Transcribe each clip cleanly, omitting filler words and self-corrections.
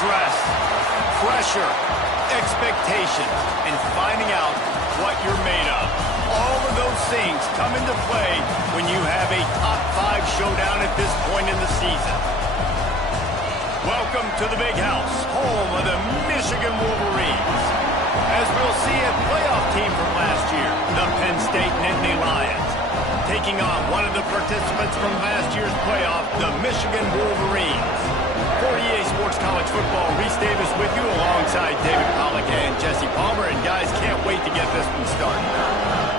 Stress, pressure, expectations, and finding out what you're made of. All of those things come into play when you have a top 5 showdown at this point in the season. Welcome to the Big House, home of the Michigan Wolverines. As we'll see a playoff team from last year, the Penn State Nittany Lions, taking on one of the participants from last year's playoff, the Michigan Wolverines. For EA Sports College Football, Reese Davis with you alongside David Pollack and Jesse Palmer. And guys, can't wait to get this one started.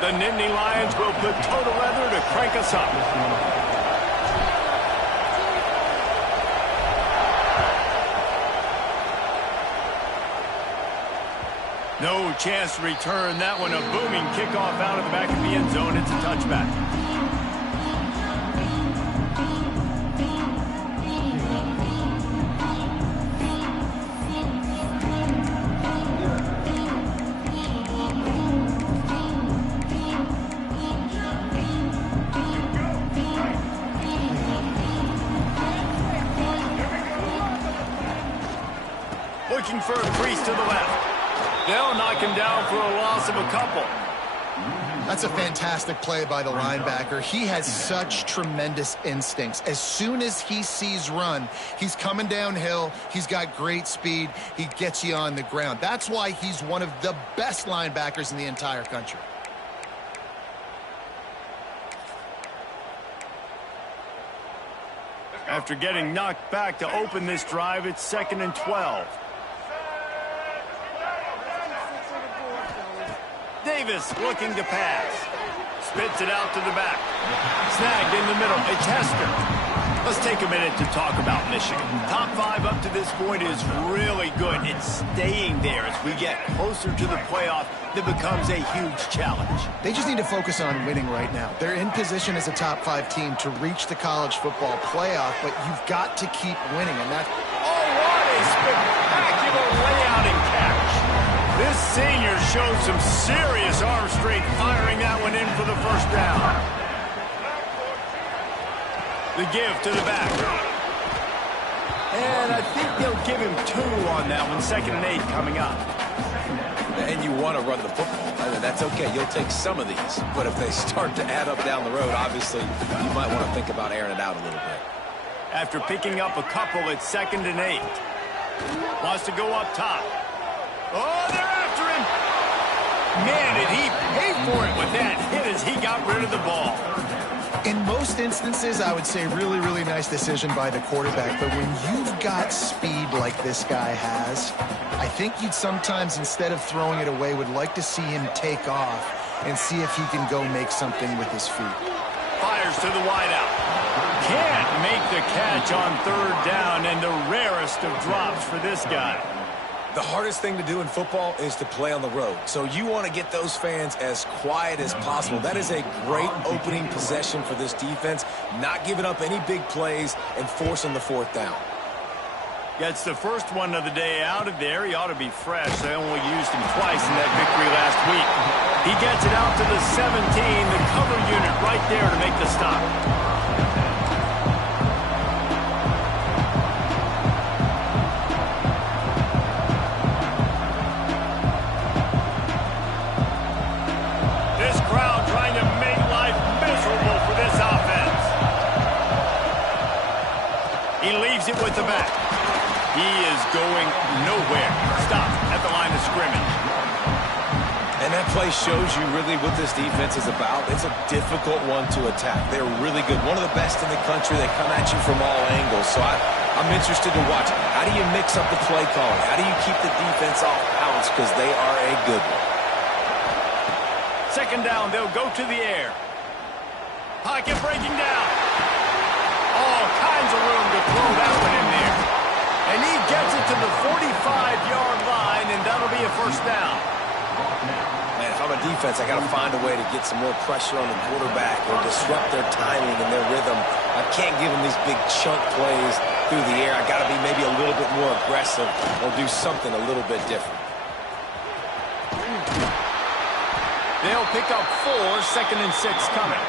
The Nittany Lions will put total leather to crank us up. No chance to return that one. A booming kickoff out of the back of the end zone. It's a touchback. Looking for a crease to the left. They'll knock him down for a loss of a couple. That's a fantastic play by the linebacker. He has such tremendous instincts. As soon as he sees run, he's coming downhill. He's got great speed. He gets you on the ground. That's why he's one of the best linebackers in the entire country. After getting knocked back to open this drive, it's 2nd and 12. Davis looking to pass. Spits it out to the back. Snagged in the middle. A tester. Let's take a minute to talk about Michigan. Top 5 up to this point is really good. It's staying there as we get closer to the playoff. That becomes a huge challenge. They just need to focus on winning right now. They're in position as a top 5 team to reach the college football playoff, but you've got to keep winning. And that. Oh, what a spectacular layout and catch. This senior showed some serious arm strength firing that one in for the first down. The give to the back. And I think they'll give him 2 on that one. 2nd and 8 coming up. And you want to run the football. I mean, that's okay. You'll take some of these. But if they start to add up down the road, obviously, you might want to think about airing it out a little bit. After picking up a couple, it's 2nd and 8. Wants to go up top. Oh, they're after him. Man, did he pay for it with that hit as he got rid of the ball. In most instances, I would say really, really nice decision by the quarterback. But when you've got speed like this guy has, I think you'd sometimes, instead of throwing it away, would like to see him take off and see if he can go make something with his feet. Fires to the wideout. Can't make the catch on 3rd down, and the rarest of drops for this guy. The hardest thing to do in football is to play on the road. So you want to get those fans as quiet as possible. That is a great opening possession for this defense, not giving up any big plays and forcing the 4th down. Gets the first one of the day out of there. He ought to be fresh. They only used him twice in that victory last week. He gets it out to the 17, the cover unit right there to make the stop. It with the back. He is going nowhere. Stop at the line of scrimmage. And that play shows you really what this defense is about. It's a difficult one to attack. They're really good. One of the best in the country. They come at you from all angles. So I'm interested to watch. How do you mix up the play calling? How do you keep the defense off balance? Because they are a good one. 2nd down, they'll go to the air. Pocket breaking down. All kinds of room to throw that one in there. And he gets it to the 45-yard line, and that'll be a 1st down. Man, if I'm a defense, I got to find a way to get some more pressure on the quarterback or disrupt their timing and their rhythm. I can't give them these big chunk plays through the air. I got to be maybe a little bit more aggressive or do something a little bit different. They'll pick up 4, 2nd and 6 coming.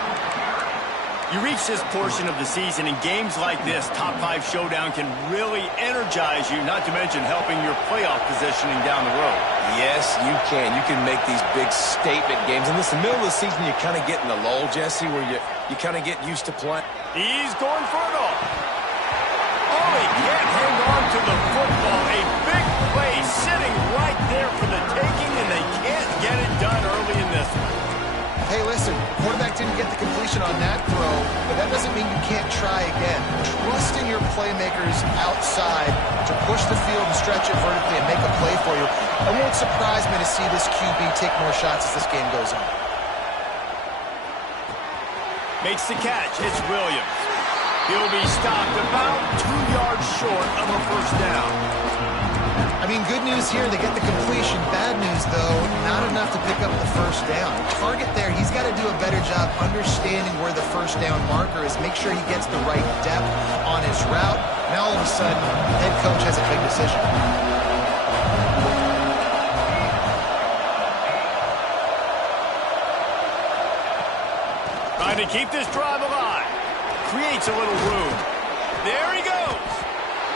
You reach this portion of the season, and games like this, top 5 showdown, can really energize you, not to mention helping your playoff positioning down the road. Yes, you can. You can make these big statement games. And listen, middle of the season, you kind of get in the lull, Jesse, where you kind of get used to playing. He's going for it all. Oh, he can't hang on to the football. A big play sitting right there for the taking, and they can't get it done early in this one. Hey, listen, quarterback didn't get the completion on that throw, but that doesn't mean you can't try again. Trusting your playmakers outside to push the field and stretch it vertically and make a play for you. It won't surprise me to see this QB take more shots as this game goes on. Makes the catch. It's Williams. He'll be stopped about 2 yards short of a first down. I mean, good news here, they get the completion. Bad news, though, not enough to pick up the first down. Target there, he's got to do a better job understanding where the first down marker is, make sure he gets the right depth on his route. Now, all of a sudden, the head coach has a big decision. Trying to keep this drive alive. Creates a little room. There he goes.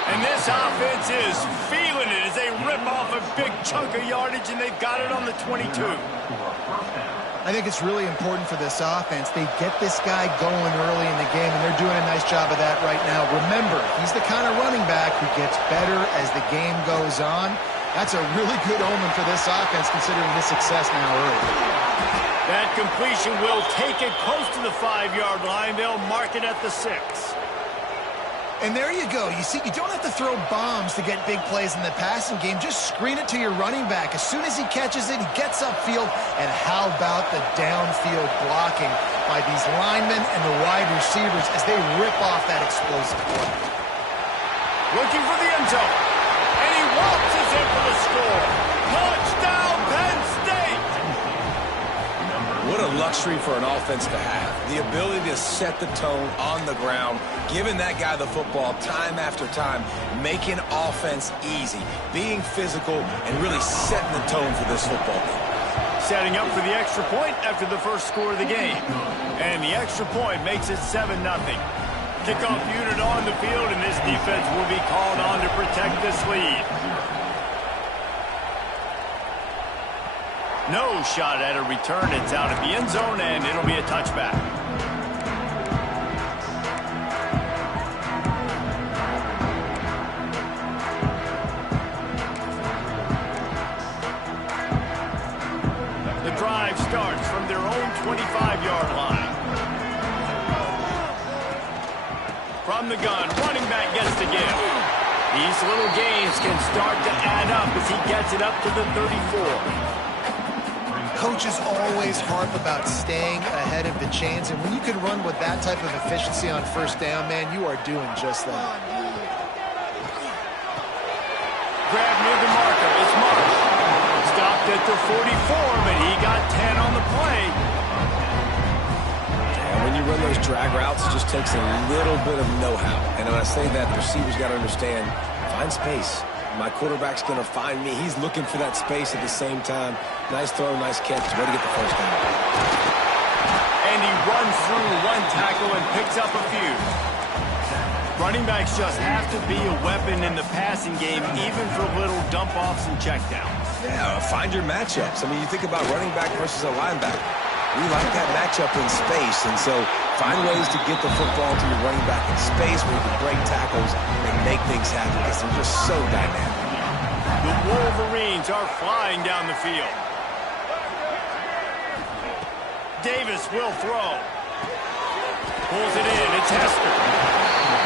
And this offense is feeling it as they rip off a big chunk of yardage, and they've got it on the 22. I think it's really important for this offense. They get this guy going early in the game, and they're doing a nice job of that right now. Remember, he's the kind of running back who gets better as the game goes on. That's a really good omen for this offense, considering his success now early. That completion will take it close to the 5-yard line. They'll mark it at the 6. And there you go. You see, you don't have to throw bombs to get big plays in the passing game. Just screen it to your running back. As soon as he catches it, he gets upfield. And how about the downfield blocking by these linemen and the wide receivers as they rip off that explosive play. Looking for the end zone. And he waltzes in for the score. Touchdown, Penn State! What a luxury for an offense to have. The ability to set the tone on the ground, giving that guy the football time after time, making offense easy, being physical, and really setting the tone for this football game. Setting up for the extra point after the first score of the game. And the extra point makes it 7-0. Kickoff unit on the field, and this defense will be called on to protect this lead. No shot at a return. It's out of the end zone, and it'll be a touchback. The drive starts from their own 25-yard line. From the gun, running back gets the give. These little gains can start to add up as he gets it up to the 34. Coaches always harp about staying ahead of the chains, and when you can run with that type of efficiency on first down, man, you are doing just that. Grab near the marker. It's Marsh. Stopped at the 44, but he got 10 on the play. And when you run those drag routes, it just takes a little bit of know-how. And when I say that, the receivers got to understand, find space. My quarterback's going to find me. He's looking for that space at the same time. Nice throw, nice catch. Way to get the first down. And he runs through one tackle and picks up a few. Running backs just have to be a weapon in the passing game, even for little dump-offs and checkdowns. Yeah, find your matchups. I mean, you think about running back versus a linebacker. We like that matchup in space, and so find ways to get the football to your running back in space where you can break tackles and make things happen because they're just so dynamic. The Wolverines are flying down the field. Davis will throw. Pulls it in. It's Hester.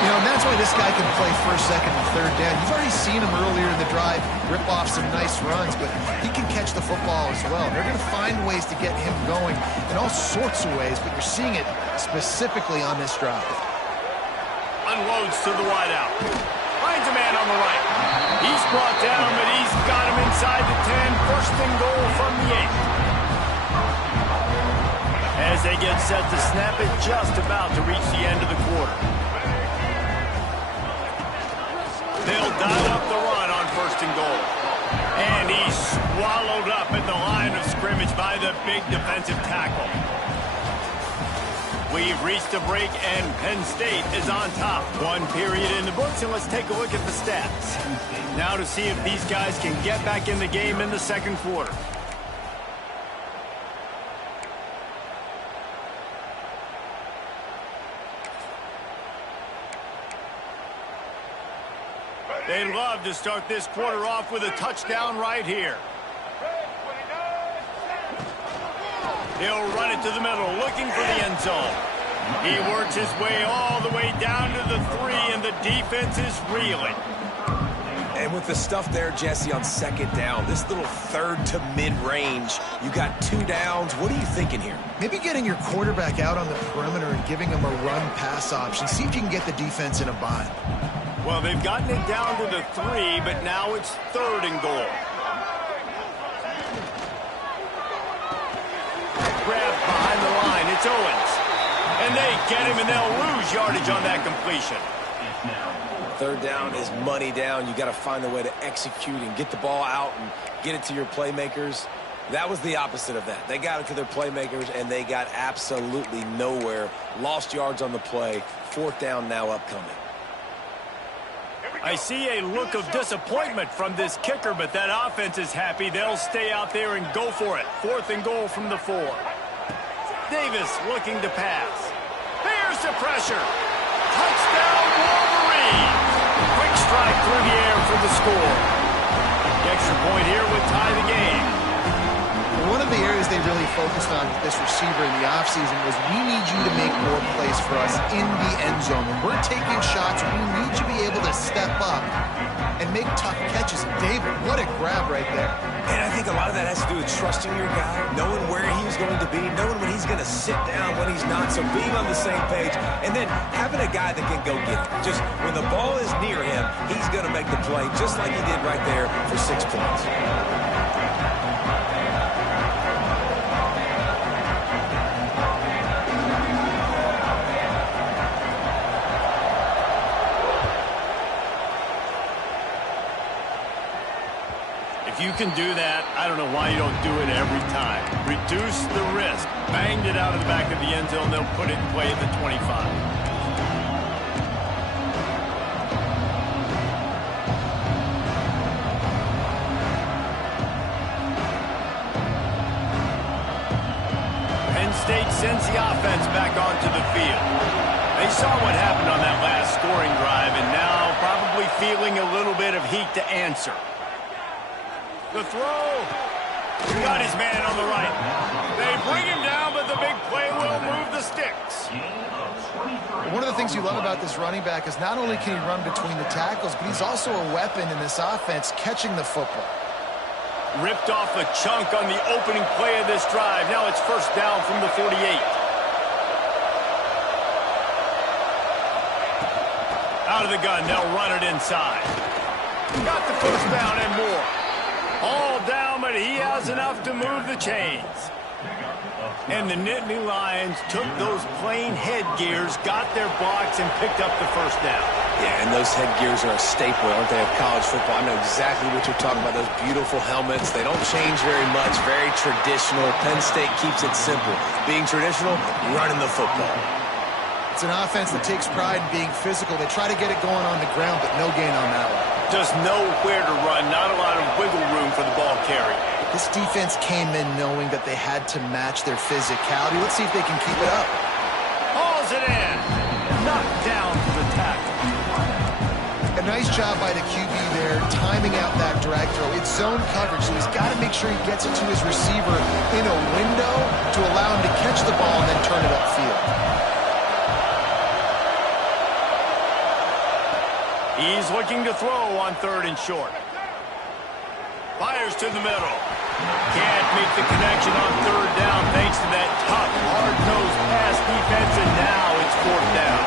You know, and that's why this guy can play first, second, and third down. You've already seen him earlier in the drive rip off some nice runs, but he can catch the football as well. They're going to find ways to get him going in all sorts of ways, but you're seeing it specifically on this drive. Unloads to the wideout. Finds a man on the right. He's brought down, but he's got him inside the 10. First and goal from the 8. as they get set to snap it just about to reach the end of the quarter. They'll dial up the run on 1st and goal. And he's swallowed up at the line of scrimmage by the big defensive tackle. We've reached a break, and Penn State is on top. 1 period in the books, and let's take a look at the stats. Now to see if these guys can get back in the game in the 2nd quarter. They'd love to start this quarter off with a touchdown right here. He'll run it to the middle, looking for the end zone. He works his way all the way down to the 3, and the defense is reeling. And with the stuff there, Jesse, on 2nd down, this little 3rd to mid-range, you got 2 downs. What are you thinking here? Maybe getting your quarterback out on the perimeter and giving him a run-pass option. See if you can get the defense in a bind. Well, they've gotten it down to the 3, but now it's 3rd and goal. Grab behind the line. It's Owens. And they get him, and they'll lose yardage on that completion. 3rd down is money down. You got to find a way to execute and get the ball out and get it to your playmakers. That was the opposite of that. They got it to their playmakers, and they got absolutely nowhere. Lost yards on the play. 4th down now upcoming. I see a look of disappointment from this kicker, but that offense is happy. They'll stay out there and go for it. 4th and goal from the 4. Davis looking to pass. There's the pressure. Touchdown, Wolverines! Quick strike through the air for the score. The extra point here would tie the game. One of the areas they really focused on with this receiver in the offseason was, we need you to make more plays for us in the end zone. When we're taking shots, we need you to be able to step up and make tough catches. David, what a grab right there. And I think a lot of that has to do with trusting your guy, knowing where he's going to be, knowing when he's going to sit down, when he's not, so being on the same page, and then having a guy that can go get it. Just when the ball is near him, he's going to make the play, just like he did right there for 6 points. If you can do that, I don't know why you don't do it every time. Reduce the risk. Banged it out of the back of the end zone. They'll put it in play at the 25. Penn State sends the offense back onto the field. They saw what happened on that last scoring drive, and now probably feeling a little bit of heat to answer. The throw. Got his man on the right. They bring him down, but the big play will move the sticks. One of the things you love about this running back is not only can he run between the tackles, but he's also a weapon in this offense catching the football. Ripped off a chunk on the opening play of this drive. Now it's 1st down from the 48. Out of the gun, they'll run it inside. Got the 1st down and more. All down, but he has enough to move the chains. And the Nittany Lions took those plain headgears, got their blocks, and picked up the 1st down. Yeah, and those headgears are a staple, aren't they, of college football? I know exactly what you're talking about, those beautiful helmets. They don't change very much, very traditional. Penn State keeps it simple. Being traditional, running the football. It's an offense that takes pride in being physical. They try to get it going on the ground, but no gain on that one. Just nowhere to run, not a lot of wiggle room for the ball carry. This defense came in knowing that they had to match their physicality. Let's see if they can keep it up. Hauls it in. Knocked down for the tackle. A nice job by the QB there, timing out that drag throw. It's zone coverage, so he's got to make sure he gets it to his receiver in a window to allow him to catch the ball and then turn it upfield. He's looking to throw on 3rd and short. Fires to the middle. Can't make the connection on 3rd down thanks to that tough, hard-nosed pass defense, and now it's 4th down.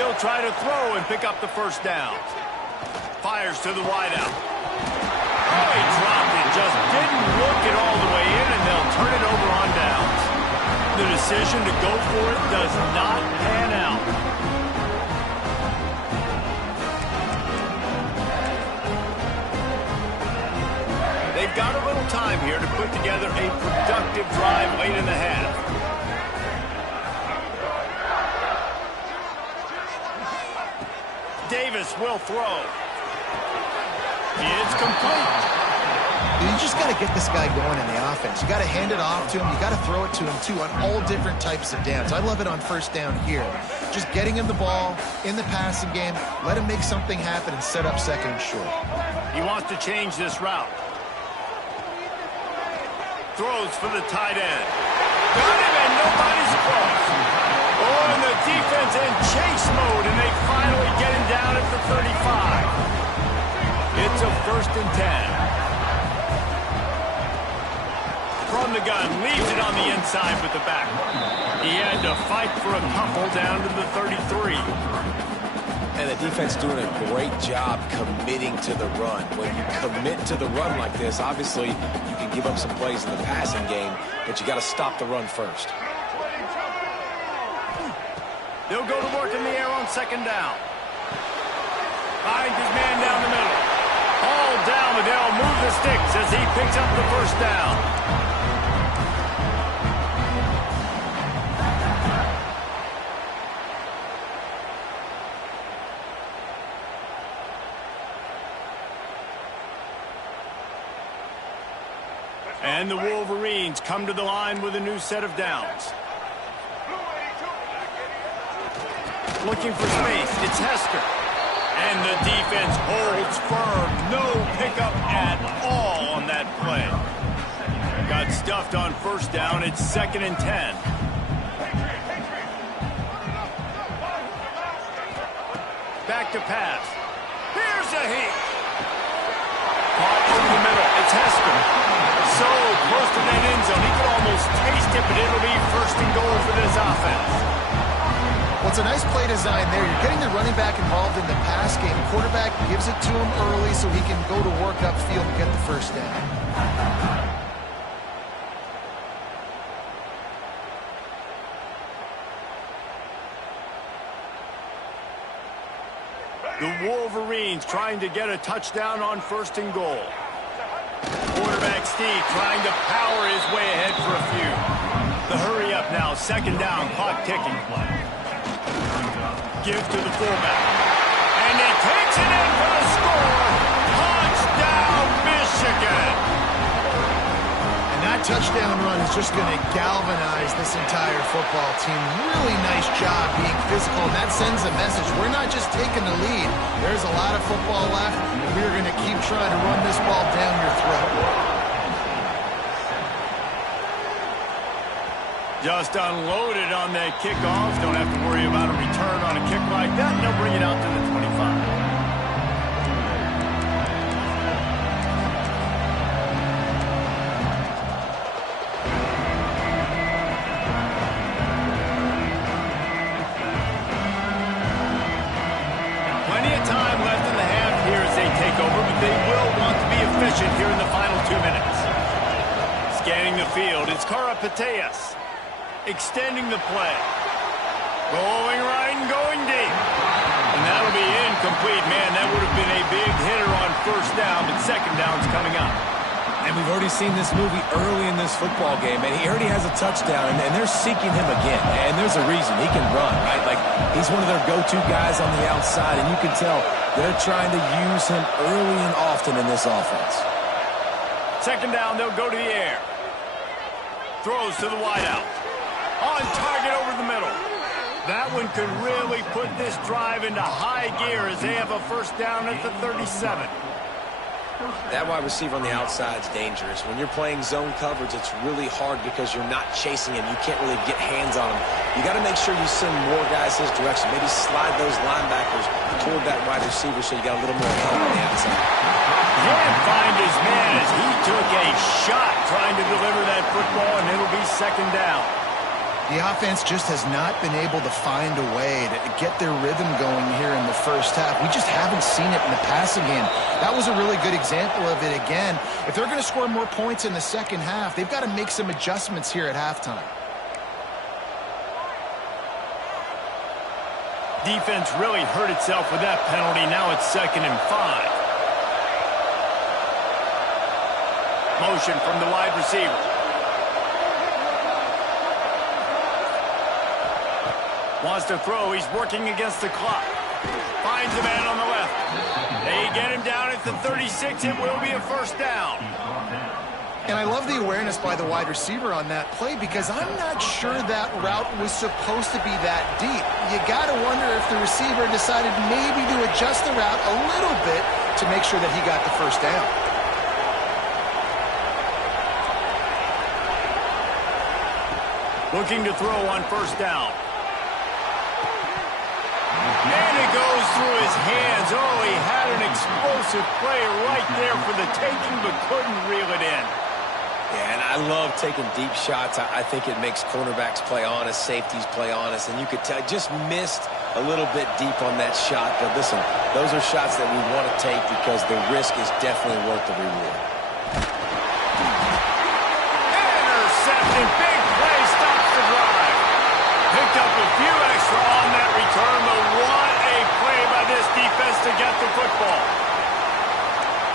He'll try to throw and pick up the first down. Fires to the wideout. Oh, he dropped it. Just didn't look it all the way in, and they'll turn it over on downs. The decision to go for it does not pan out. They've got a little time here to put together a productive drive late in the half. Davis will throw. It's complete. You just got to get this guy going in the offense. You got to hand it off to him. You got to throw it to him, too, on all different types of downs. I love it on first down here. Just getting him the ball in the passing game, let him make something happen and set up second and short. He wants to change this route. Throws for the tight end. Got him, and nobody's close. Oh, and the defense in chase mode, and they finally get him down at the 35. It's a 1st and 10. From the gun, leaves it on the inside with the back. He had to fight for a couple down to the 33. And the defense doing a great job committing to the run. When you commit to the run like this, obviously you can give up some plays in the passing game, but you got to stop the run first. They'll go to work in the air on 2nd down. Finds his man down the middle. All down, but they'll move the sticks as he picks up the 1st down. And the Wolverines come to the line with a new set of downs. Looking for space, it's Hester. And the defense holds firm. No pickup at all on that play. Got stuffed on 1st down. It's 2nd and 10. Back to pass. Here's a hit. Caught over the middle. It's Hester. So close to that end zone. He could almost taste it, but it'll be 1st and goal for this offense. Well, it's a nice play design there. You're getting the running back involved in the pass game. Quarterback gives it to him early so he can go to work upfield and get the 1st down. The Wolverines trying to get a touchdown on 1st and goal. Quarterback Steve trying to power his way ahead for a few. The hurry up now, 2nd down, clock ticking. Gives to the fullback. And he takes it in for the score. Touchdown, Michigan. And that touchdown run is just going to galvanize this entire football team. Really nice job being physical, and that sends a message. We're not just taking the lead. There's a lot of football left, and we're going to keep trying to run this ball down your throat. Just unloaded on that kickoff. Don't have to worry about a return on a kick like that. They'll bring it out to the 25. Plenty of time left in the half here as they take over, but they will want to be efficient here in the final 2 minutes. Scanning the field, it's Karapateas. Extending the play. Going right and going deep. And that'll be incomplete. Man, that would have been a big hitter on 1st down, but 2nd down's coming up. And we've already seen this movie early in this football game, and he already has a touchdown, and they're seeking him again. And there's a reason. He can run, right? Like, he's one of their go-to guys on the outside, and you can tell they're trying to use him early and often in this offense. 2nd down, they'll go to the air. Throws to the wideout. On target over the middle. That one could really put this drive into high gear as they have a 1st down at the 37. That wide receiver on the outside is dangerous. When you're playing zone coverage, it's really hard because you're not chasing him. You can't really get hands on him. You got to make sure you send more guys his direction. Maybe slide those linebackers toward that wide receiver so you got a little more help on the outside. Can't find his man as he took a shot trying to deliver that football, and it'll be 2nd down. The offense just has not been able to find a way to get their rhythm going here in the first half. We just haven't seen it in the passing game. That was a really good example of it again. If they're going to score more points in the second half, they've got to make some adjustments here at halftime. Defense really hurt itself with that penalty. Now it's 2nd and 5. Motion from the wide receiver. Wants to throw. He's working against the clock. Finds a man on the left. They get him down at the 36. It will be a first down. And I love the awareness by the wide receiver on that play because I'm not sure that route was supposed to be that deep. You got to wonder if the receiver decided maybe to adjust the route a little bit to make sure that he got the first down. Looking to throw on first down. And it goes through his hands. Oh, he had an explosive play right there for the taking, but couldn't reel it in. Yeah, and I love taking deep shots. I think it makes cornerbacks play honest, safeties play honest, and you could tell just missed a little bit deep on that shot. But listen, those are shots that we want to take because the risk is definitely worth the reward. Intercepted. Big play stops the drive. Picked up a few extra on that return, but what a play by this defense to get the football.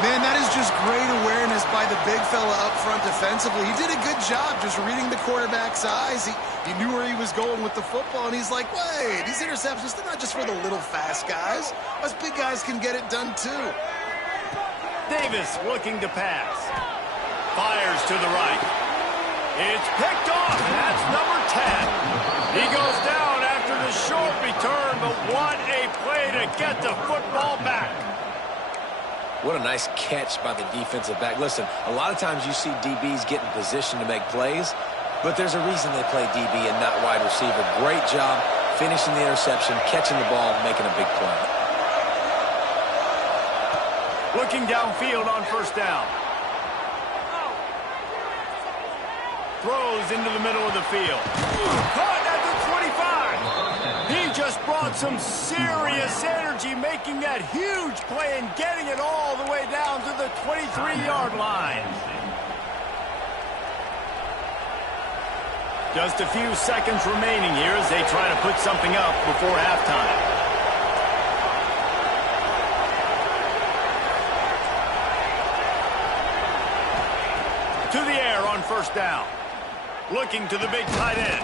Man, that is just great awareness by the big fella up front defensively. He did a good job just reading the quarterback's eyes. He knew where he was going with the football, and he's like, wait, these interceptions, they're not just for the little fast guys. Us big guys can get it done too. Davis looking to pass. Fires to the right. It's picked off, and that's number 10. He goes down after the short return, but what a play to get the football back. What a nice catch by the defensive back. Listen, a lot of times you see DBs get in position to make plays, but there's a reason they play DB and not wide receiver. Great job finishing the interception, catching the ball, making a big play. Looking downfield on first down. Throws into the middle of the field. Caught at the 25. He just brought some serious energy, making that huge play and getting it all the way down to the 23-yard line. Just a few seconds remaining here as they try to put something up before halftime. To the air on first down. Looking to the big tight end.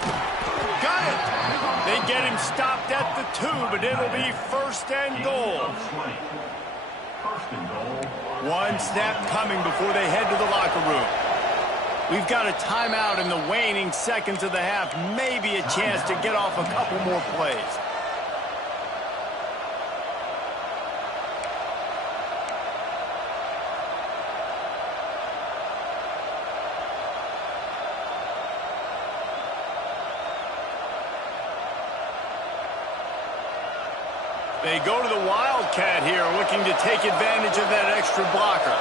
Got it. They get him stopped at the 2, but it'll be first and goal. One snap coming before they head to the locker room. We've got a timeout in the waning seconds of the half. Maybe a chance to get off a couple more plays. They go to the Wildcat here, looking to take advantage of that extra blocker.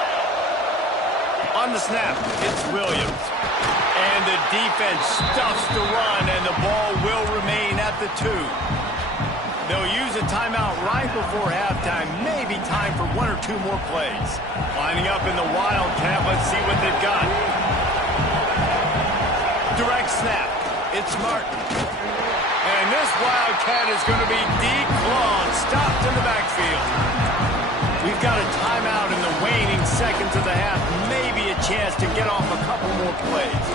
On the snap, it's Williams. And the defense stuffs the run, and the ball will remain at the 2. They'll use a timeout right before halftime. Maybe time for 1 or 2 more plays. Lining up in the Wildcat, let's see what they've got. Direct snap. It's Martin. And this Wildcat is going to be declawed, stopped in the backfield. We've got a timeout in the waning seconds of the half. Maybe a chance to get off a couple more plays.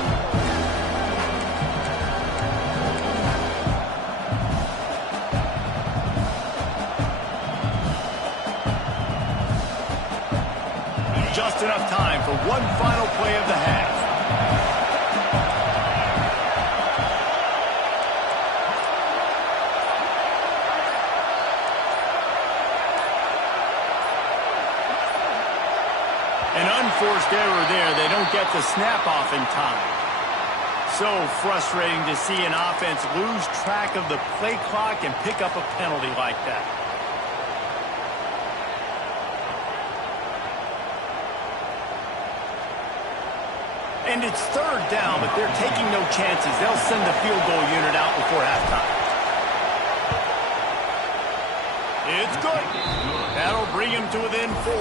Just enough time for one final play of the half. An unforced error there. They don't get the snap off in time. So frustrating to see an offense lose track of the play clock and pick up a penalty like that. And it's third down, but they're taking no chances. They'll send the field goal unit out before halftime. It's good. That'll bring him to within 4.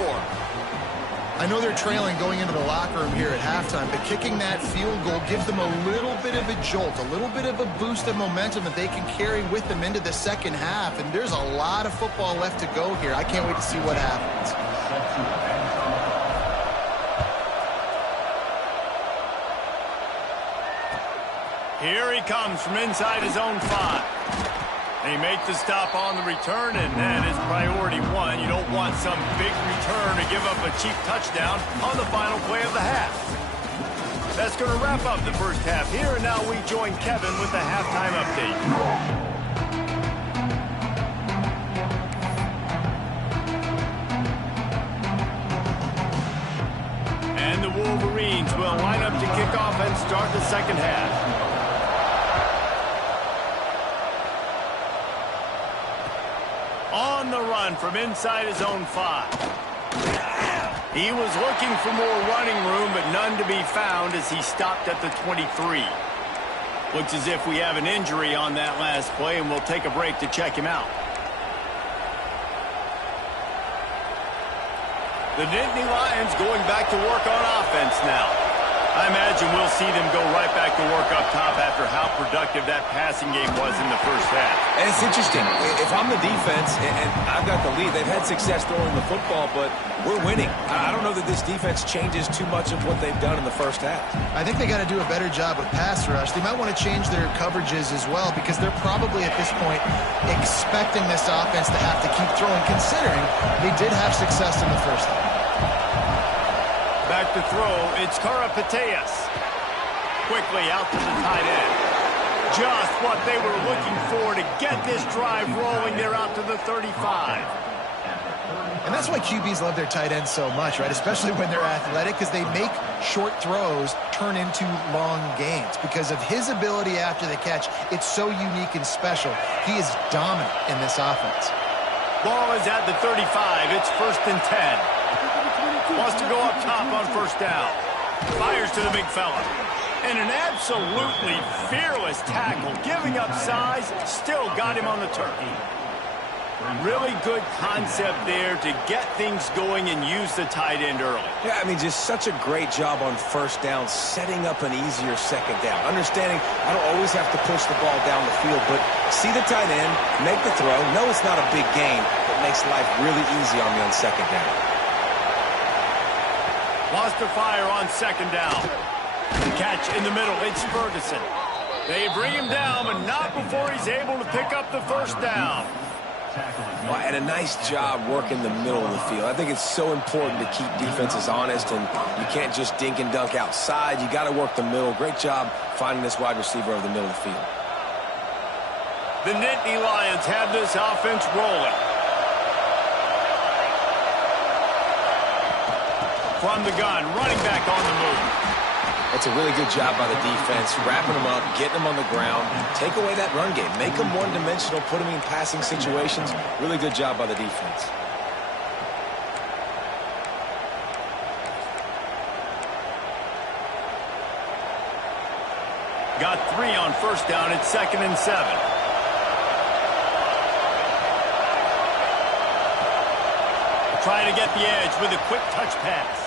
I know they're trailing going into the locker room here at halftime, but kicking that field goal gives them a little bit of a jolt, a little bit of a boost of momentum that they can carry with them into the second half. And there's a lot of football left to go here. I can't wait to see what happens. Here he comes from inside his own 5. They make the stop on the return, and that is priority 1. You don't want some big return to give up a cheap touchdown on the final play of the half. That's going to wrap up the first half here, and now we join Kevin with the halftime update. And the Wolverines will line up to kick off and start the second half. On the run from inside his own 5. He was looking for more running room, but none to be found as he stopped at the 23. Looks as if we have an injury on that last play, and we'll take a break to check him out. The Nittany Lions going back to work on offense now. I imagine we'll see them go right back to work up top after how productive that passing game was in the first half. And it's interesting. If I'm the defense and I've got the lead, they've had success throwing the football, but we're winning. I don't know that this defense changes too much of what they've done in the first half. I think they got to do a better job with pass rush. They might want to change their coverages as well, because they're probably at this point expecting this offense to have to keep throwing, considering they did have success in the first half. Back to throw, it's Karapateas. Quickly out to the tight end. Just what they were looking for to get this drive rolling. They're out to the 35. And that's why QBs love their tight ends so much, right? Especially when they're athletic, because they make short throws turn into long gains. Because of his ability after the catch, it's so unique and special. He is dominant in this offense. Ball is at the 35. It's 1st and 10. Wants to go up top on first down. Fires to the big fella. And an absolutely fearless tackle. Giving up size, still got him on the turf. Really good concept there to get things going and use the tight end early. Yeah, I mean, just such a great job on first down, setting up an easier second down. Understanding I don't always have to push the ball down the field, but see the tight end, make the throw. No, it's not a big gain, but makes life really easy on me on second down. Lost to fire on second down. Catch in the middle. It's Ferguson. They bring him down, but not before he's able to pick up the first down. Well, and a nice job working the middle of the field. I think it's so important to keep defenses honest, and you can't just dink and dunk outside. You got to work the middle. Great job finding this wide receiver over the middle of the field. The Nittany Lions have this offense rolling. From the gun, running back on the move. That's a really good job by the defense, wrapping them up, getting them on the ground. Take away that run game. Make them one-dimensional, put them in passing situations. Really good job by the defense. Got 3 on first down. It's 2nd and 7. Trying to get the edge with a quick touch pass.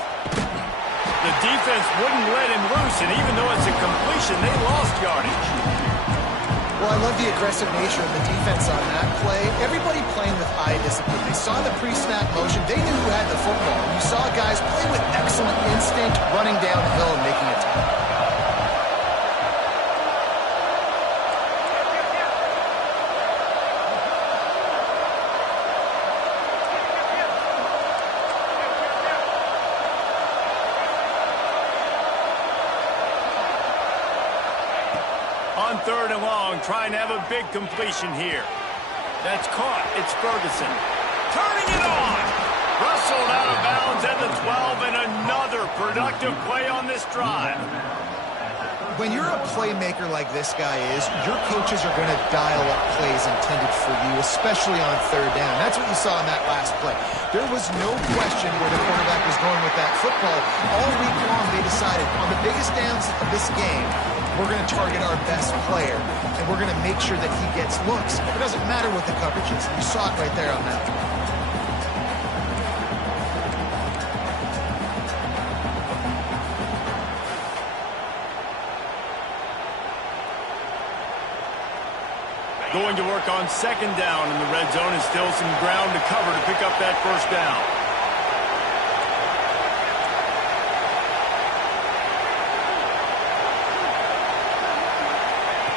The defense wouldn't let him loose, and even though it's a completion, they lost yardage. Well, I love the aggressive nature of the defense on that play. Everybody playing with eye discipline. They saw the pre-snap motion. They knew who had the football. You saw guys play with excellent instinct, running downhill and making a tackle. On 3rd and long, trying to have a big completion here. That's caught. It's Ferguson. Turning it on. Rustled out of bounds at the 12, and another productive play on this drive. When you're a playmaker like this guy is, your coaches are going to dial up plays intended for you, especially on third down. That's what you saw in that last play. There was no question where the quarterback was going with that football. All week long, they decided on the biggest downs of this game, we're going to target our best player, and we're going to make sure that he gets looks. It doesn't matter what the coverage is. You saw it right there on that one. Going to work on second down in the red zone, and still some ground to cover to pick up that first down.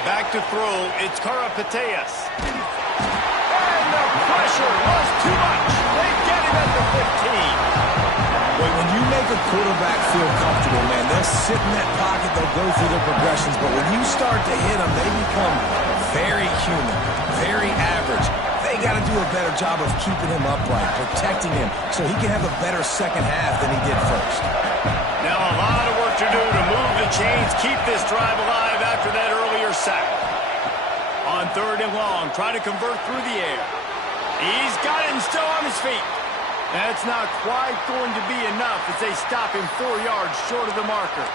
Back to throw, it's Karapateas. And the pressure was too much. They get him at the 15. When you make a quarterback feel comfortable, man, they'll sit in that pocket, they'll go through their progressions, but when you start to hit them, they become very human, very average. They got to do a better job of keeping him upright, protecting him, so he can have a better second half than he did first. Now a lot of work to do to move the chains, keep this drive alive after that earlier sack. On third and long, trying to convert through the air. He's got it and still on his feet. That's not quite going to be enough as they stop him 4 yards short of the marker.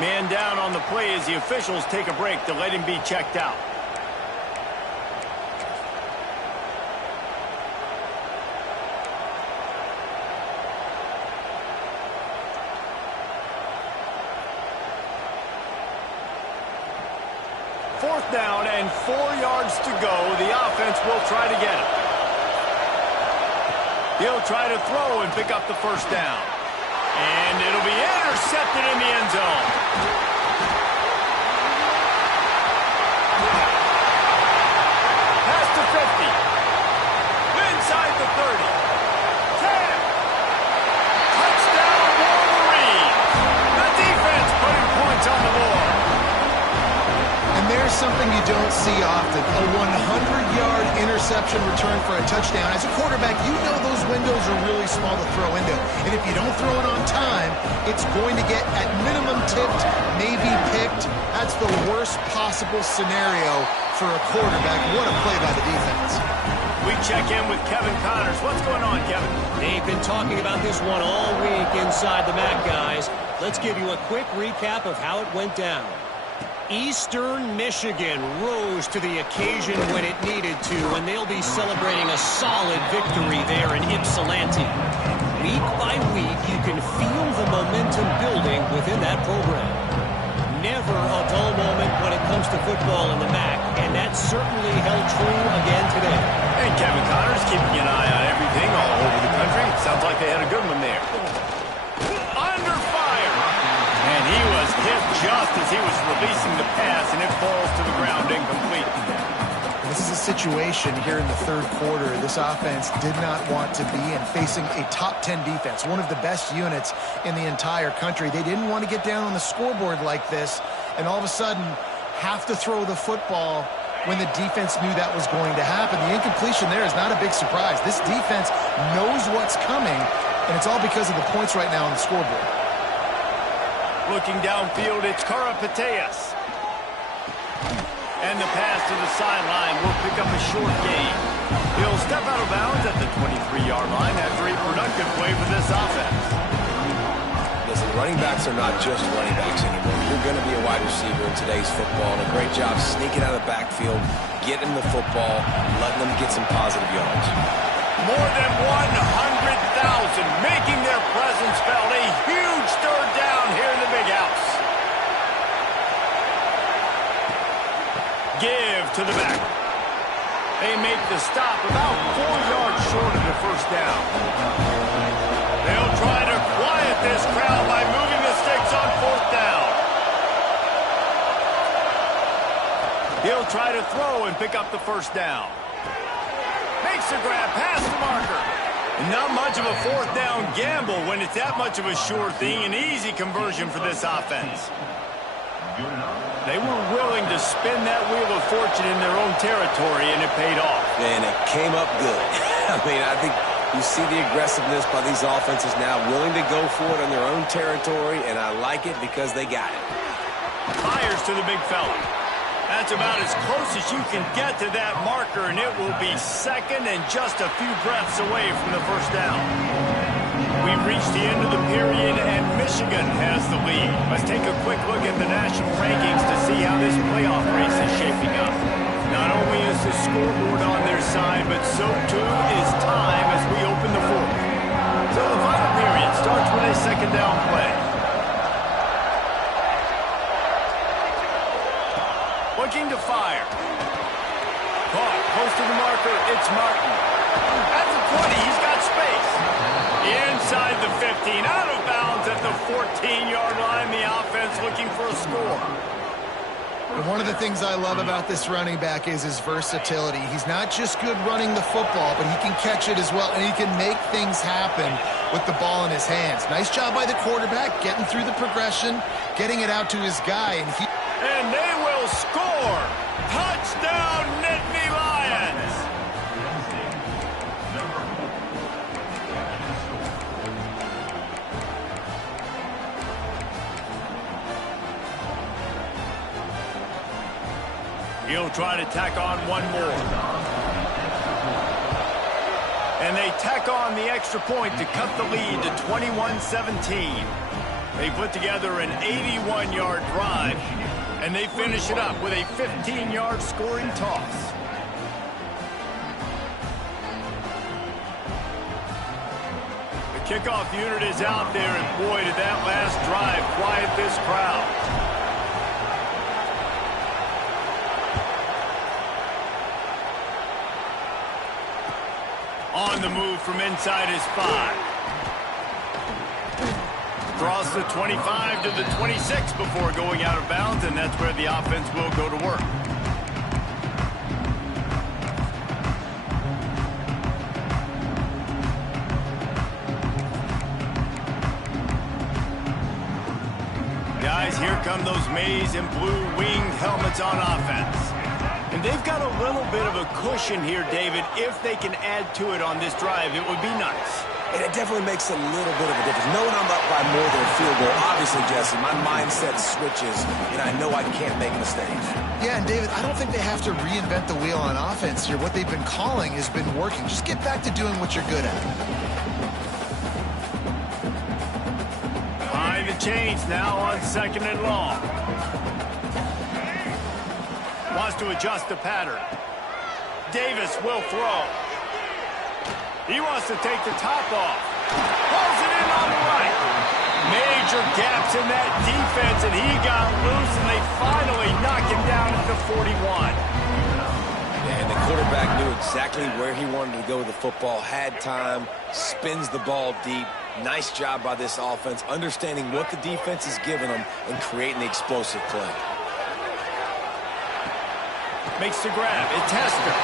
Man down on the play as the officials take a break to let him be checked out. Fourth down and 4 yards to go. The offense will try to get it. He'll try to throw and pick up the first down. And it'll be intercepted in the end zone. Past the 50. Inside the 30. 10. Touchdown, Wolverine. The defense putting points on the board. And there's something you don't see often, a 100-yard interception return for a touchdown. As a quarterback, you know those windows are really small to throw into. And if you don't throw it on time, it's going to get at minimum tipped, maybe picked. That's the worst possible scenario for a quarterback. What a play by the defense. We check in with Kevin Connors. What's going on, Kevin? They've been talking about this one all week inside the MAC, guys. Let's give you a quick recap of how it went down. Eastern Michigan rose to the occasion when it needed to, and they'll be celebrating a solid victory there in Ypsilanti. Week by week, you can feel the momentum building within that program. Never a dull moment when it comes to football in the MAC, and that certainly held true again today. And Kevin Connors keeping an eye on everything all over the country. Sounds like they had a good one there. Under fire. And he was hit just as he was releasing the pass, and it falls to the ground incomplete. This is a situation here in the third quarter this offense did not want to be in, facing a top 10 defense, one of the best units in the entire country. They didn't want to get down on the scoreboard like this and all of a sudden have to throw the football when the defense knew that was going to happen. The incompletion there is not a big surprise. This defense knows what's coming, and it's all because of the points right now on the scoreboard. Looking downfield, it's Karapateas. And the pass to the sideline will pick up a short gain. He'll step out of bounds at the 23-yard line after a productive play for this offense. Listen, running backs are not just running backs anymore. You're going to be a wide receiver in today's football, and a great job sneaking out of the backfield, getting the football, letting them get some positive yards. More than 100,000 making their presence felt. A huge third down here in the big house. Give to the back. They make the stop about 4 yards short of the first down. They'll try to quiet this crowd by moving the sticks on fourth down. He'll try to throw and pick up the first down. Makes the grab past the marker. Not much of a fourth down gamble when it's that much of a sure thing. An easy conversion for this offense. They were willing to spin that wheel of fortune in their own territory, and it paid off. And it came up good. I mean, I think you see the aggressiveness by these offenses now, willing to go for it on their own territory, and I like it because they got it. to the big fella. That's about as close as you can get to that marker, and it will be second and just a few breaths away from the first down. We've reached the end of the period, and Michigan has the lead. Let's take a quick look at the national rankings to see how this playoff race is shaping up. Not only is the scoreboard on their side, but so too is time as we open the fourth. So the final period starts with a second down play. Looking to fire. Caught close to the marker. It's Martin. At the 20, he's got space. Inside the 15, out of bounds at the 14-yard line. The offense looking for a score. And one of the things I love about this running back is his versatility. He's not just good running the football, but he can catch it as well, and he can make things happen with the ball in his hands. Nice job by the quarterback, getting through the progression, getting it out to his guy, and they will score! Touchdown, Nittany Lions! He'll try to tack on one more. And they tack on the extra point to cut the lead to 21-17. They put together an 81-yard drive, and they finish it up with a 15-yard scoring toss. The kickoff unit is out there, and boy, did that last drive quiet this crowd. On the move from inside his 5. Draws the 25 to the 26 before going out of bounds, and that's where the offense will go to work. Guys, here come those maize and blue winged helmets on offense. And they've got a little bit of a cushion here, David. If they can add to it on this drive, it would be nice. And it definitely makes a little bit of a difference. Knowing I'm up by more than a field goal, obviously, Jesse, my mindset switches, and I know I can't make mistakes. Yeah, and David, I don't think they have to reinvent the wheel on offense here. What they've been calling has been working. Just get back to doing what you're good at. Behind the chains now on second and long. Wants to adjust the pattern. Davis will throw. He wants to take the top off. Pulls it in on the right. Major gaps in that defense, and he got loose, and they finally knock him down at the 41. And the quarterback knew exactly where he wanted to go with the football, had time, spins the ball deep. Nice job by this offense, understanding what the defense is giving them and creating the explosive play. Makes the grab. It's Hester.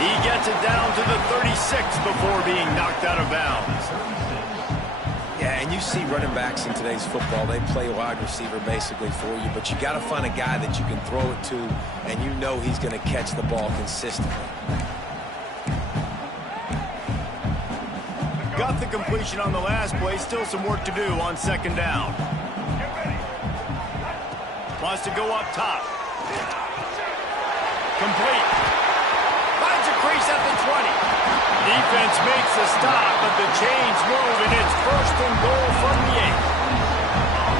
He gets it down to the 36 before being knocked out of bounds. Yeah, and you see running backs in today's football, they play wide receiver basically for you, but you got to find a guy that you can throw it to, and you know he's going to catch the ball consistently. Got the completion on the last play. Still some work to do on second down. Wants to go up top. Complete. Finds a crease at the 20. Defense makes a stop, but the chains move, and it's first and goal from the 8.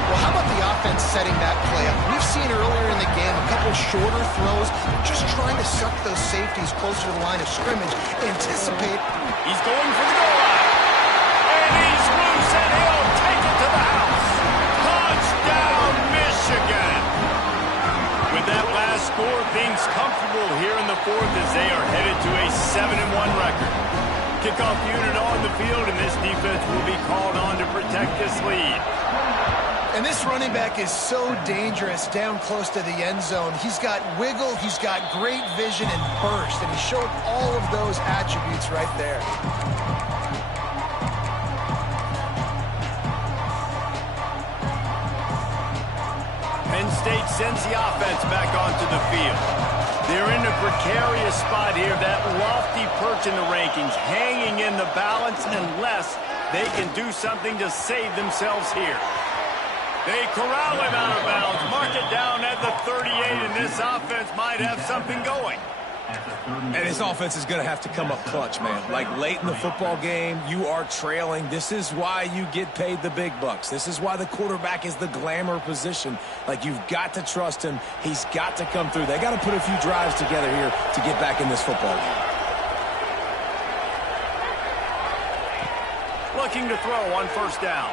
Well, how about the offense setting that play up? We've seen earlier in the game a couple shorter throws, just trying to suck those safeties closer to the line of scrimmage, anticipate. He's going for the goal line. And he's loose, and he'll take it to the house. Touchdown, Michigan. With that last score, things comfortable here in the fourth as they are headed to a 7-1 record. Kickoff unit on the field, and this defense will be called on to protect this lead. And this running back is so dangerous down close to the end zone. He's got wiggle, he's got great vision and burst, and he showed all of those attributes right there. Penn State sends the offense back onto the field. They're in a precarious spot here, that lofty perch in the rankings, hanging in the balance unless they can do something to save themselves here. They corral him out of bounds, mark it down at the 38, and this offense might have something going. And this offense is going to have to come up clutch, man. Like late in the football game, you are trailing. This is why you get paid the big bucks. This is why the quarterback is the glamour position. Like, you've got to trust him. He's got to come through. They got to put a few drives together here to get back in this football game. Looking to throw on first down.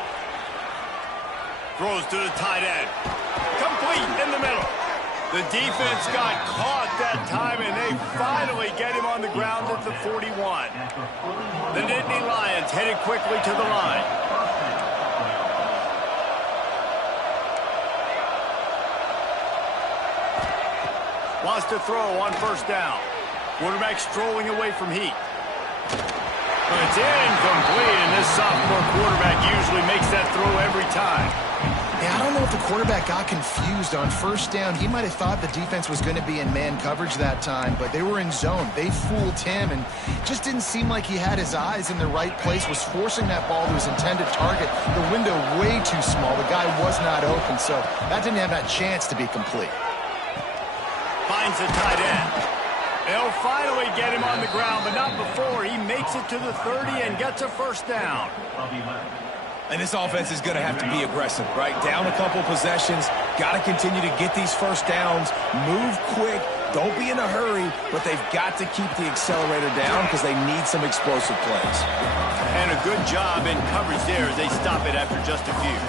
Throws to the tight end. Complete in the middle. The defense got caught that time, and they finally get him on the ground at the 41. The Nittany Lions headed quickly to the line. Wants to throw on first down. Quarterback strolling away from heat. It's incomplete, and this sophomore quarterback usually makes that throw every time. Yeah, I don't know if the quarterback got confused on first down. He might have thought the defense was going to be in man coverage that time, but they were in zone. They fooled him, and just didn't seem like he had his eyes in the right place, was forcing that ball to his intended target. The window way too small. The guy was not open, so that didn't have that chance to be complete. Finds the tight end. They'll finally get him on the ground, but not before he makes it to the 30 and gets a first down. And this offense is going to have to be aggressive, right? Down a couple possessions. Got to continue to get these first downs. Move quick. Don't be in a hurry, but they've got to keep the accelerator down because they need some explosive plays. And a good job in coverage there as they stop it after just a few.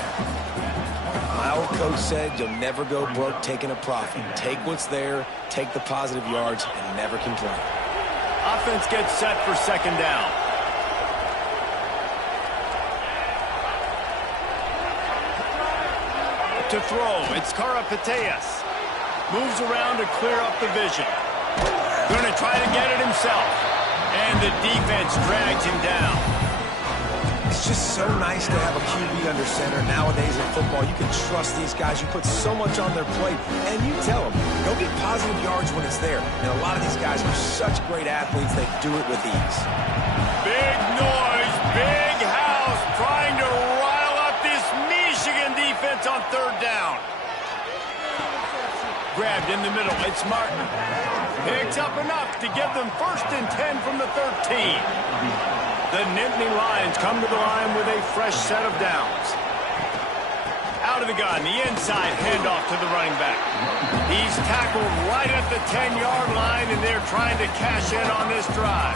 My old coach said you'll never go broke taking a profit. Take what's there, take the positive yards, and never complain. Offense gets set for second down. To throw, it's Karapateas. Moves around to clear up the vision. Going to try to get it himself. And the defense drags him down. It's just so nice to have a QB under center. Nowadays in football, you can trust these guys. You put so much on their plate, and you tell them, go get positive yards when it's there. And a lot of these guys are such great athletes, they do it with ease. Big noise, big house, trying to rile up this Michigan defense on third down. Grabbed in the middle, it's Martin. Picks up enough to give them 1st and 10 from the 13. The Nittany Lions come to the line with a fresh set of downs. Out of the gun, the inside handoff to the running back. He's tackled right at the 10-yard line, and they're trying to cash in on this drive.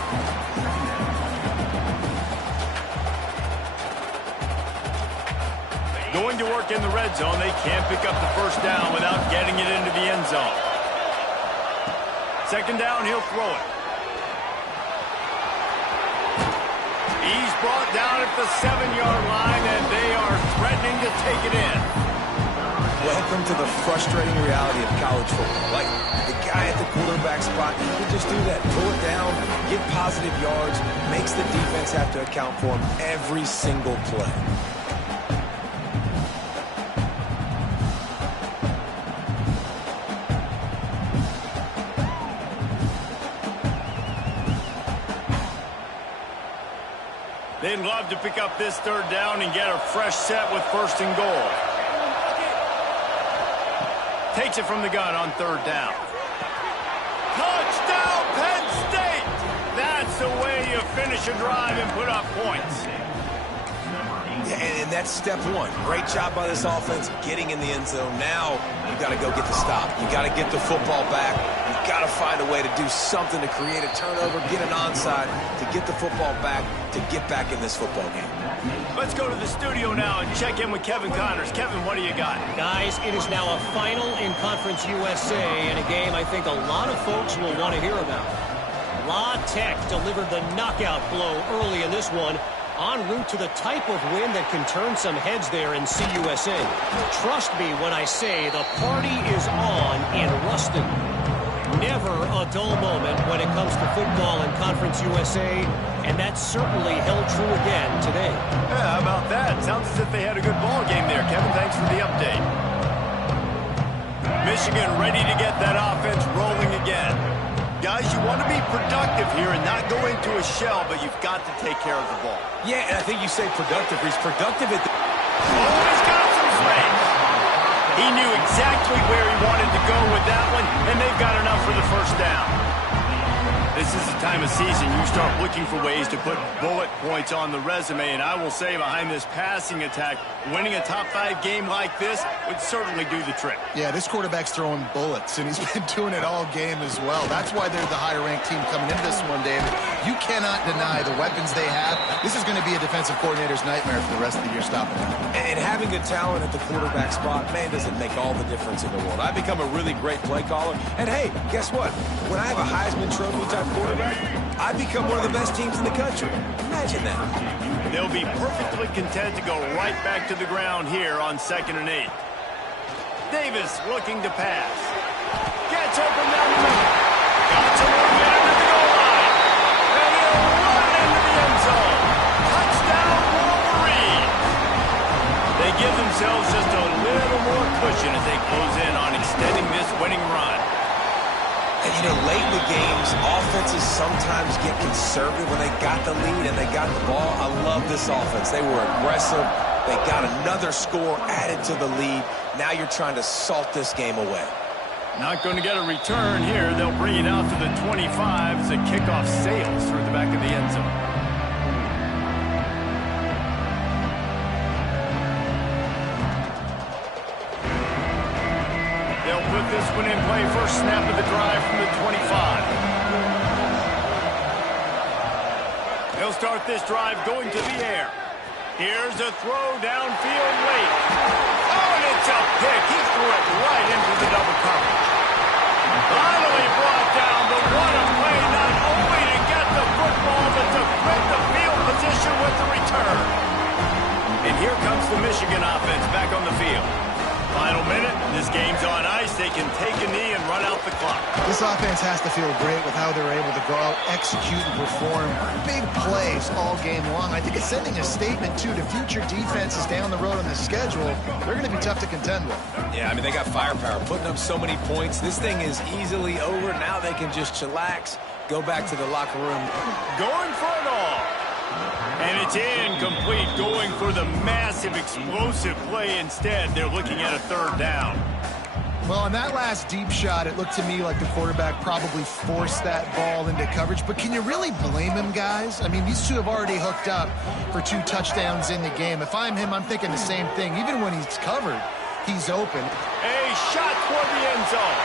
Going to work in the red zone, they can't pick up the first down without getting it into the end zone. Second down, he'll throw it. He's brought down at the 7-yard line, and they are threatening to take it in. Welcome to the frustrating reality of college football. Like, the guy at the quarterback spot, he can just do that. Pull it down, get positive yards, makes the defense have to account for him every single play. They'd love to pick up this third down and get a fresh set with 1st and goal. Takes it from the gun on third down. Touchdown, Penn State! That's the way you finish a drive and put up points. Yeah, and that's step one. Great job by this offense getting in the end zone. Now you've got to go get the stop. You've got to get the football back. You've got to find a way to do something to create a turnover, get an onside, to get the football back, to get back in this football game. Let's go to the studio now and check in with Kevin Connors. Kevin, what do you got? Guys, it is now a final in Conference USA, and a game I think a lot of folks will want to hear about. La Tech delivered the knockout blow early in this one, en route to the type of win that can turn some heads there in CUSA. Trust me when I say the party is on in Ruston. Never a dull moment when it comes to football in Conference USA, and that certainly held true again today. Yeah, how about that? Sounds as if they had a good ball game there. Kevin, thanks for the update. Michigan ready to get that offense rolling again. Guys, you want to be productive here and not go into a shell, but you've got to take care of the ball. Yeah, and I think you say productive. He's productive at the... Oh, he's got some space. He knew exactly where he wanted to go with that one, and they've got enough for the first down. This is the time of season you start looking for ways to put bullet points on the resume, and I will say behind this passing attack, winning a top-5 game like this would certainly do the trick. Yeah, this quarterback's throwing bullets, and he's been doing it all game as well. That's why they're the higher-ranked team coming into this one, David. You cannot deny the weapons they have. This is going to be a defensive coordinator's nightmare for the rest of the year stopping them. And having good talent at the quarterback spot, man, does it make all the difference in the world. I've become a really great play caller. And, hey, guess what? When I have a Heisman Trophy-type quarterback, I become one of the best teams in the country. Imagine that. They'll be perfectly content to go right back to the ground here on 2nd and 8. Davis looking to pass. Gets open down the middle. Got to move it into the goal line. And he'll run into the end zone. Touchdown, Wolverine. They give themselves just a little more cushion as they close in on extending this winning run. And, you know, late in the games, offenses sometimes get conservative when they got the lead and they got the ball. I love this offense. They were aggressive. They got another score added to the lead. Now you're trying to salt this game away. Not going to get a return here. They'll bring it out to the 25 as the kickoff sails through the back of the end zone. They'll put this one in play. First snap of the drive from the 25. They'll start this drive going to the air. Here's a throw downfield late. Oh, and it's a pick. He threw it right into the double coverage. Finally brought down, but what a play, not only to get the football, but to print the field position with the return. And here comes the Michigan offense back on the field. Final minute, this game's on ice. They can take a knee and run out the clock. This offense has to feel great with how they're able to go out, execute, and perform big plays all game long. I think it's sending a statement, too, to future defenses down the road on the schedule. They're going to be tough to contend with. Yeah, I mean, they got firepower, putting up so many points. This thing is easily over. Now they can just chillax, go back to the locker room. Going for it all. And it's incomplete, going for the massive, explosive play instead. They're looking at a 3rd down. Well, on that last deep shot, it looked to me like the quarterback probably forced that ball into coverage. But can you really blame him, guys? I mean, these two have already hooked up for 2 touchdowns in the game. If I'm him, I'm thinking the same thing. Even when he's covered, he's open. A shot toward the end zone.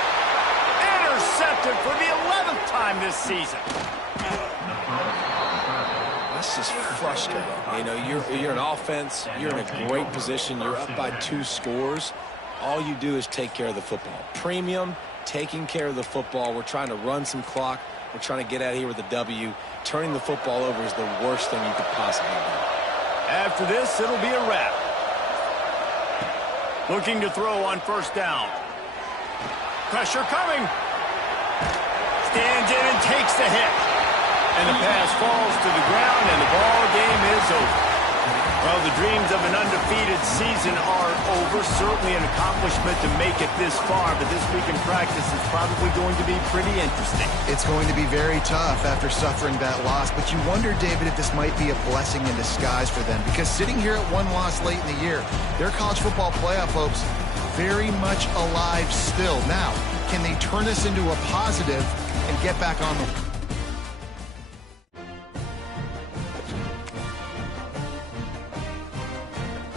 Intercepted for the 11th time this season. That's just frustrating. You know, you're an offense. You're in a great position. You're up by 2 scores. All you do is take care of the football. Premium, taking care of the football. We're trying to run some clock. We're trying to get out of here with a W. Turning the football over is the worst thing you could possibly do. After this, it'll be a wrap. Looking to throw on 1st down. Pressure coming. Stands in and takes the hit. And the pass falls to the ground, and the ball game is over. Well, the dreams of an undefeated season are over. Certainly an accomplishment to make it this far, but this week in practice is probably going to be pretty interesting. It's going to be very tough after suffering that loss, but you wonder, David, if this might be a blessing in disguise for them, because sitting here at 1 loss late in the year, their college football playoff hopes very much alive still. Now, can they turn this into a positive and get back on the